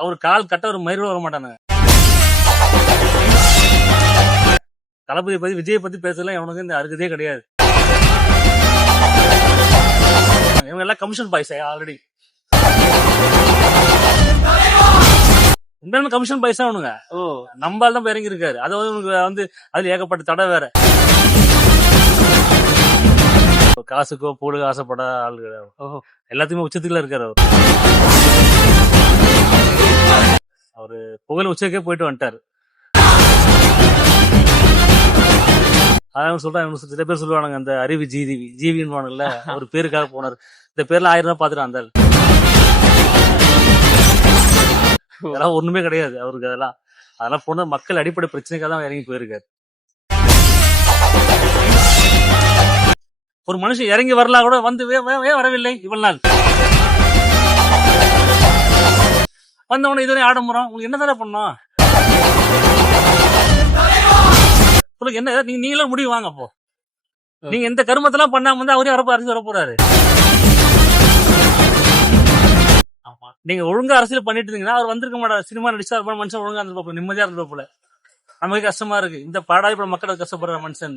அவர் கால் கட்ட ஒரு மயிர் வர மாட்டானுங்க. தளபதி பத்தி விஜய் பத்தி பேசலாம் எவனுக்கு இந்த அருகதே கிடையாது. இவங்க எல்லாம் கமிஷன் பாய்ஸ் ஆல்ரெடி. உண்மையான கமிஷன் பாய்ஸ் அவனுங்க. நம்பால் தான் இறங்கி இருக்காரு. அது வந்து அதுல ஏகப்பட்ட தடை வேற. காசுக்கோ போடுக ஆசைப்பட ஆளுங்க எல்லாத்துக்குமே உச்சத்துக்குள்ள இருக்காரு அவர். அவரு புகழ் உச்சக்கே போயிட்டு வந்துட்டாரு. அதான் சொல்றேன், சில பேர் சொல்லுவானுங்க அந்த அறிவு ஜீவின்னு ஒரு பேருக்காக போனார். இந்த பேர்ல 1000 ரூபாய் பாத்துட்டு அந்த அதெல்லாம் ஒண்ணுமே கிடையாது அவருக்கு. அதெல்லாம் போன மக்கள் அடிப்படை பிரச்சனைக்காக தான் இறங்கி போயிருக்காரு. ஒரு மனுஷன் இறங்கி வரலாம் கூட வந்து வரவில்லை இவ்வளவு நாள். வந்தவன இதுவரை ஆடம்பரம் உங்களுக்கு என்ன தானே பண்ணோம்? உங்களுக்கு என்ன நீங்களும் முடிவு வாங்க. அப்போ நீங்க எந்த கருமத்தெல்லாம் பண்ணாம வந்து அவரே அரசு வர போறாரு. நீங்க ஒழுங்கா அரசியல் பண்ணிட்டு இருந்தீங்கன்னா அவர் வந்திருக்க மாட்டார். சினிமா நடிச்சா மனுஷன் ஒழுங்கா இருந்திருப்பா, நிம்மதியா இருந்திருப்பா போல. நமக்கு கஷ்டமா இருக்கு இந்த பாடாய் மக்களுக்கு கஷ்டப்படுற மனுஷன்.